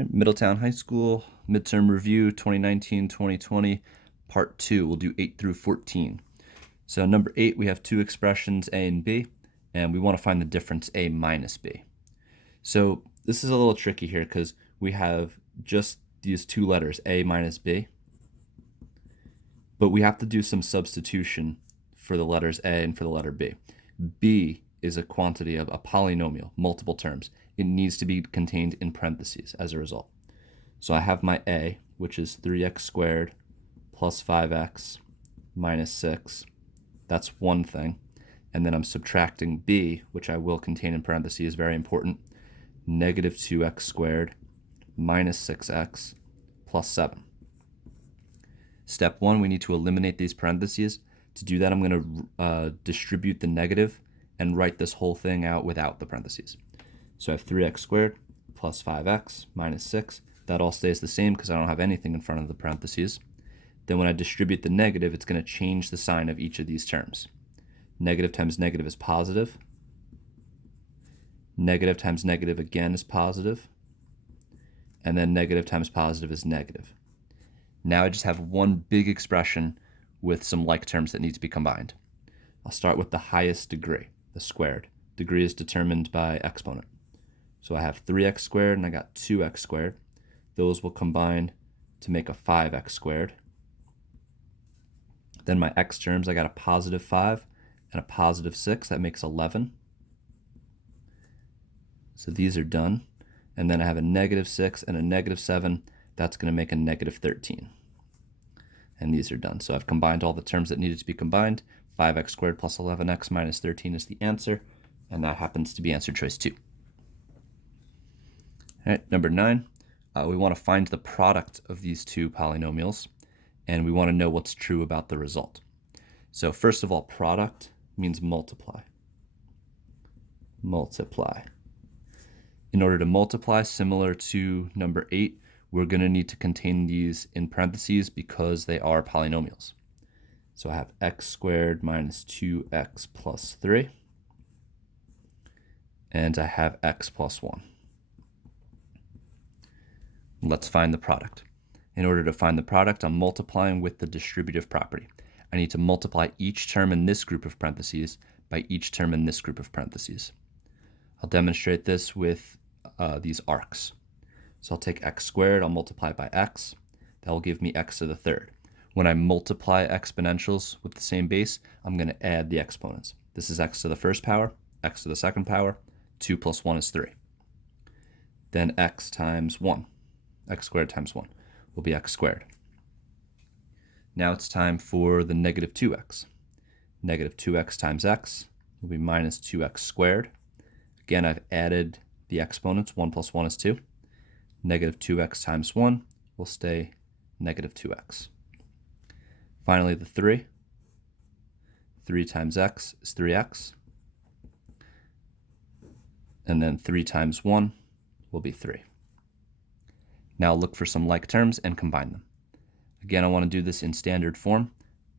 Right, Middletown High School, midterm review 2019-2020, part 2. We'll do 8 through 14. So number 8, we have two expressions, a and b, and we want to find the difference a minus b. So this is a little tricky here because we have just these two letters, a minus b, but we have to do some substitution for the letters a and for the letter b. B is a quantity of a polynomial, multiple terms. It needs to be contained in parentheses as a result. So I have my a, which is 3x squared plus 5x minus 6. That's one thing. And then I'm subtracting b, which I will contain in parentheses, very important, negative 2x squared minus 6x plus 7. Step 1, we need to eliminate these parentheses. To do that, I'm going to distribute the negative and write this whole thing out without the parentheses. So I have 3x squared plus 5x minus 6. That all stays the same because I don't have anything in front of the parentheses. Then when I distribute the negative, it's going to change the sign of each of these terms. Negative times negative is positive. Negative times negative again is positive. And then negative times positive is negative. Now I just have one big expression with some like terms that need to be combined. I'll start with the highest degree, the squared. Degree is determined by exponent. So I have 3x squared and I got 2x squared. Those will combine to make a 5x squared. Then my x terms, I got a positive 5 and a positive 6. That makes 11. So these are done. And then I have a negative 6 and a negative 7. That's going to make a negative 13. And these are done. So I've combined all the terms that needed to be combined. 5x squared plus 11x minus 13 is the answer. And that happens to be answer choice 2. All right, number 9, we want to find the product of these two polynomials, and we want to know what's true about the result. So first of all, product means multiply. Multiply. In order to multiply, similar to number 8, we're going to need to contain these in parentheses because they are polynomials. So I have x squared minus 2x plus 3, and I have x plus 1. Let's find the product. In order to find the product, I'm multiplying with the distributive property. I need to multiply each term in this group of parentheses by each term in this group of parentheses. I'll demonstrate this with these arcs. So I'll take x squared, I'll multiply by x. That will give me x to the third. When I multiply exponentials with the same base, I'm going to add the exponents. This is x to the first power, x to the second power. 2 plus 1 is 3. Then x times 1. X squared times 1 will be x squared. Now it's time for the negative 2x. Negative 2x times x will be minus 2x squared. Again, I've added the exponents. 1 plus 1 is 2. Negative 2x times 1 will stay negative 2x. Finally, the 3. 3 times x is 3x. And then 3 times 1 will be 3. Now look for some like terms and combine them. Again, I want to do this in standard form.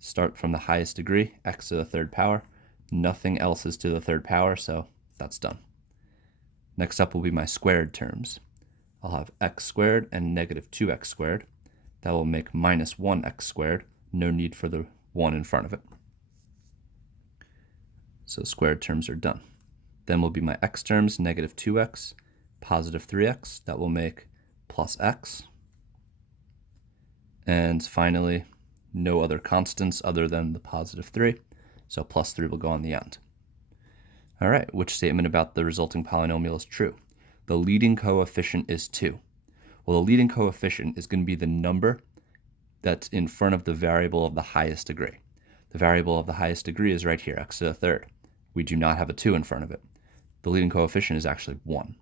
Start from the highest degree, x to the third power. Nothing else is to the third power, so that's done. Next up will be my squared terms. I'll have x squared and negative 2x squared. That will make minus 1x squared. No need for the 1 in front of it. So squared terms are done. Then will be my x terms, negative 2x, positive 3x. That will make plus x. And finally, no other constants other than the positive 3. So plus 3 will go on the end. All right, which statement about the resulting polynomial is true? The leading coefficient is 2. Well, the leading coefficient is going to be the number that's in front of the variable of the highest degree. The variable of the highest degree is right here, x to the third. We do not have a 2 in front of it. The leading coefficient is actually 1.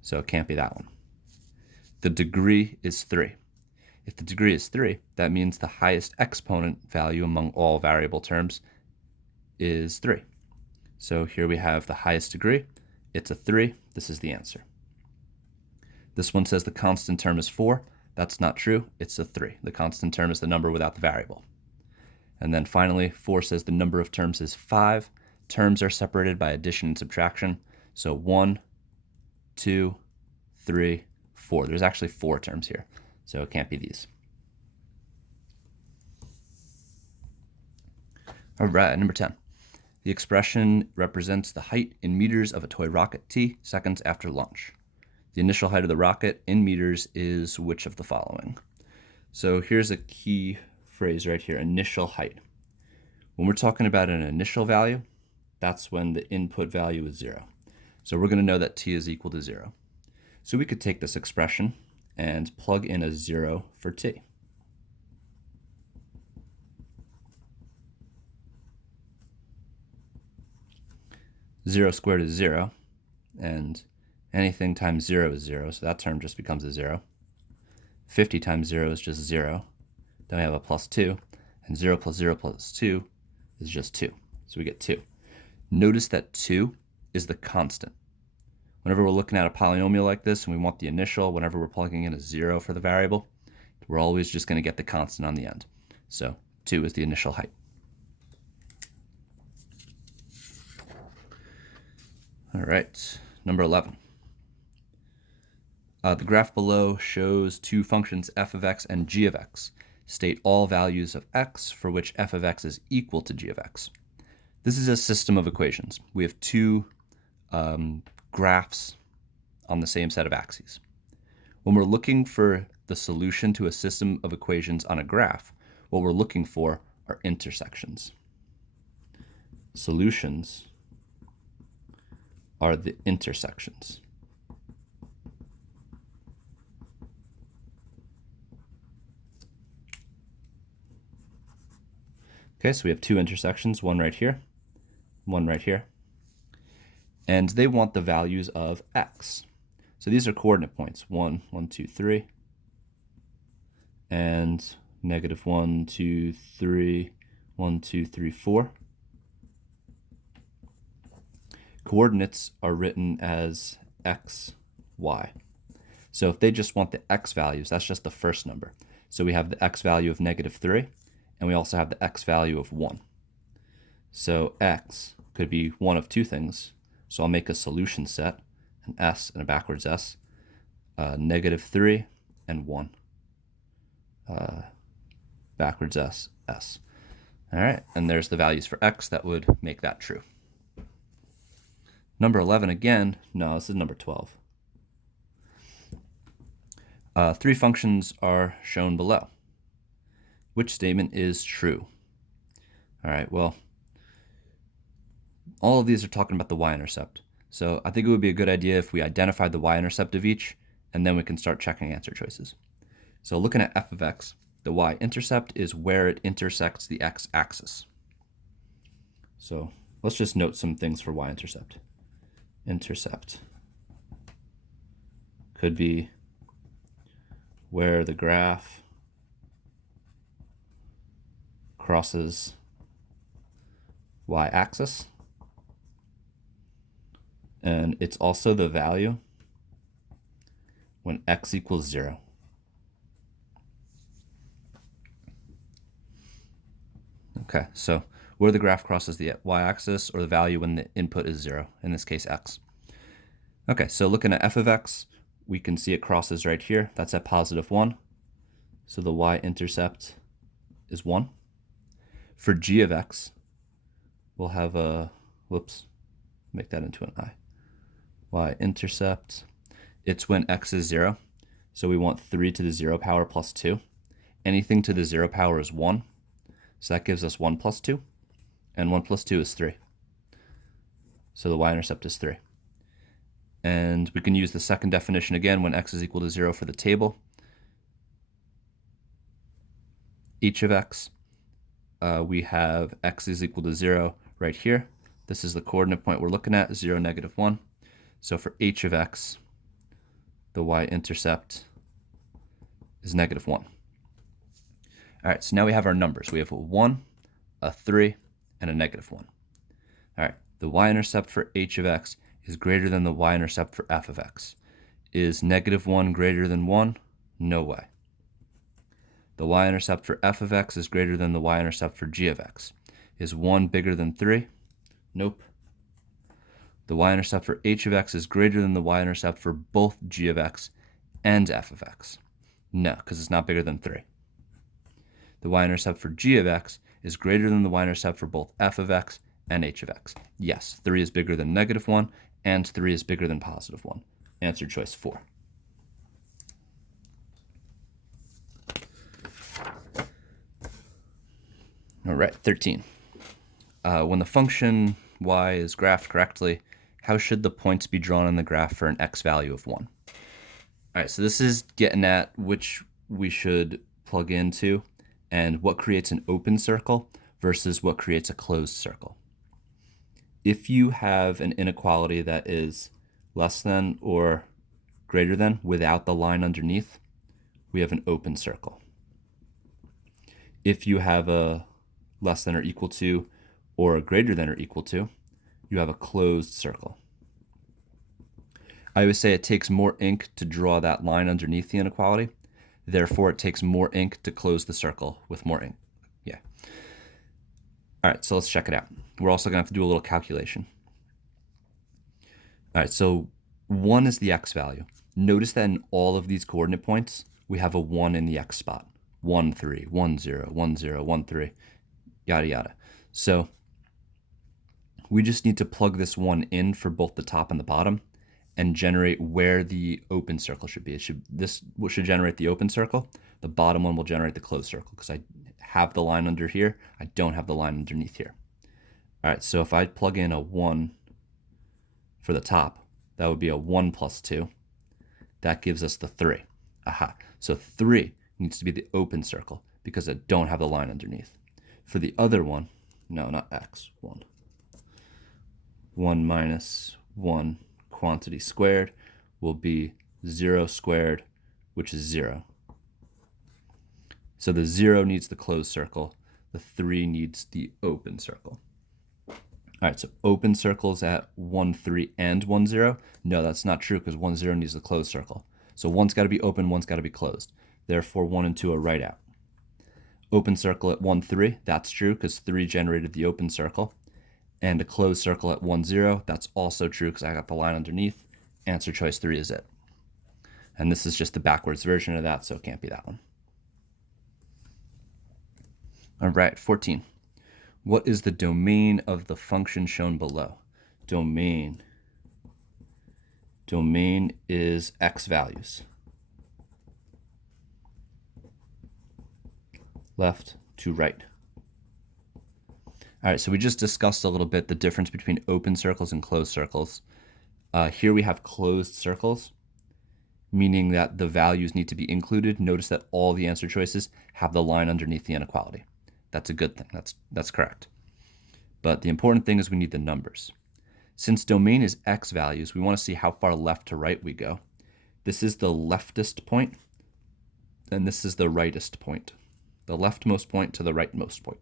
So it can't be that one. The degree is 3. If the degree is 3, that means the highest exponent value among all variable terms is 3. So here we have the highest degree. It's a 3. This is the answer. This one says the constant term is 4. That's not true. It's a 3. The constant term is the number without the variable. And then finally, 4 says the number of terms is 5. Terms are separated by addition and subtraction. So 1, 2, 3, 4. There's actually 4 terms here, so it can't be these. All right, number 10. The expression represents the height in meters of a toy rocket T seconds after launch. The initial height of the rocket in meters is which of the following? So here's a key phrase right here, initial height. When we're talking about an initial value, that's when the input value is 0. So we're going to know that T is equal to 0. So we could take this expression and plug in a 0 for T. Zero squared is 0, and anything times 0 is 0, so that term just becomes a 0. 50 times 0 is just 0. Then we have a plus 2, and 0 plus 0 plus 2 is just 2. So we get 2. Notice that 2 is the constant. Whenever we're looking at a polynomial like this and we want the initial, whenever we're plugging in a 0 for the variable, we're always just going to get the constant on the end. So 2 is the initial height. All right, number 11. The graph below shows two functions f of x and g of x. State all values of x for which f of x is equal to g of x. This is a system of equations. We have two graphs on the same set of axes. When we're looking for the solution to a system of equations on a graph, what we're looking for are intersections. Solutions are the intersections. Okay, so we have two intersections, one right here, one right here. And they want the values of x. So these are coordinate points, 1, 1, 2, 3, and negative 1, 2, 3, 1, 2, 3, 4. Coordinates are written as x, y. So if they just want the x values, that's just the first number. So we have the x value of negative 3, and we also have the x value of 1. So x could be one of two things. So I'll make a solution set, an s and a backwards s, negative 3 and 1. Backwards s, s. All right, and there's the values for x that would make that true. Number 11 again, no, this is number 12. 3 functions are shown below. Which statement is true? All right, well, all of these are talking about the y-intercept. So I think it would be a good idea if we identified the y-intercept of each, and then we can start checking answer choices. So looking at f of x, the y-intercept is where it intersects the x-axis. So let's just note some things for y-intercept. Intercept could be where the graph crosses y-axis, and it's also the value when x equals 0. Okay, so where the graph crosses the y-axis, or the value when the input is 0, in this case x. Okay, so looking at f of x, we can see it crosses right here. That's at positive 1. So the y-intercept is 1. For g of x, we'll have a, make that into an I. Y-intercept, it's when x is 0. So we want 3 to the 0 power plus 2. Anything to the 0 power is 1. So that gives us 1 plus 2. And 1 plus 2 is 3. So the y-intercept is 3. And we can use the second definition again when x is equal to 0 for the table. Each of x, we have x is equal to 0 right here. This is the coordinate point we're looking at, 0, negative 1. So for h of x, the y-intercept is negative 1. All right, so now we have our numbers. We have a 1, a 3, and a negative 1. All right, the y-intercept for h of x is greater than the y-intercept for f of x. Is negative 1 greater than 1? No way. The y-intercept for f of x is greater than the y-intercept for g of x. Is 1 bigger than 3? Nope. The y-intercept for h of x is greater than the y-intercept for both g of x and f of x? No, because it's not bigger than 3. The y-intercept for g of x is greater than the y-intercept for both f of x and h of x. Yes, 3 is bigger than -1, and 3 is bigger than +1. Answer choice 4. All right, 13. When the function y is graphed correctly, how should the points be drawn on the graph for an x value of 1? All right, so this is getting at which we should plug into and what creates an open circle versus what creates a closed circle. If you have an inequality that is less than or greater than without the line underneath, we have an open circle. If you have a less than or equal to or a greater than or equal to, you have a closed circle. I always say it takes more ink to draw that line underneath the inequality. Therefore, it takes more ink to close the circle with more ink. Yeah. All right, so let's check it out. We're also going to have to do a little calculation. All right, so 1 is the x value. Notice that in all of these coordinate points, we have a 1 in the x spot. 1, 3, 1, 0, 1, 0, 1, 3, yada, yada. So we just need to plug this 1 in for both the top and the bottom and generate where the open circle should be. This should generate the open circle. The bottom one will generate the closed circle because I have the line under here. I don't have the line underneath here. All right, so if I plug in a 1 for the top, that would be a 1 plus 2. That gives us the 3. Aha. So 3 needs to be the open circle because I don't have the line underneath. For the other one, no, not x, 1. 1 minus 1 quantity squared will be 0 squared, which is 0. So the 0 needs the closed circle. The 3 needs the open circle. All right, so open circles at 1, 3, and 1, 0. No, that's not true because 1, 0 needs the closed circle. So one's got to be open, one's got to be closed. Therefore, 1 and 2 are right out. Open circle at 1, 3, that's true because 3 generated the open circle. And a closed circle at 1, 0, that's also true because I got the line underneath. Answer choice 3 is it. And this is just the backwards version of that, so it can't be that one. All right, 14. What is the domain of the function shown below? Domain is x values. Left to right. All right, so we just discussed a little bit the difference between open circles and closed circles. Here we have closed circles, meaning that the values need to be included. Notice that all the answer choices have the line underneath the inequality. That's a good thing. That's correct. But the important thing is we need the numbers. Since domain is x values, we want to see how far left to right we go. This is the leftist point, and this is the rightist point. The leftmost point to the rightmost point.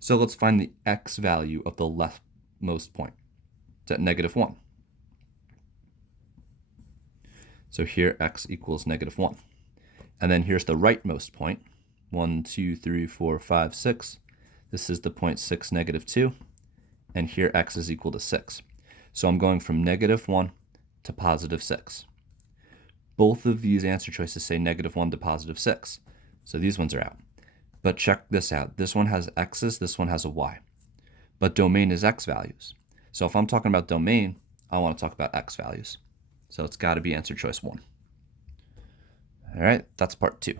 So let's find the x value of the leftmost point. It's at -1. So here x equals -1. And then here's the rightmost point. 1, 2, 3, 4, 5, 6. This is the point 6, -2. And here x is equal to 6. So I'm going from -1 to +6. Both of these answer choices say -1 to +6. So these ones are out. But check this out. This one has x's, this one has a y. But domain is x values. So if I'm talking about domain, I want to talk about x values. So it's got to be answer choice 1. All right, that's part 2.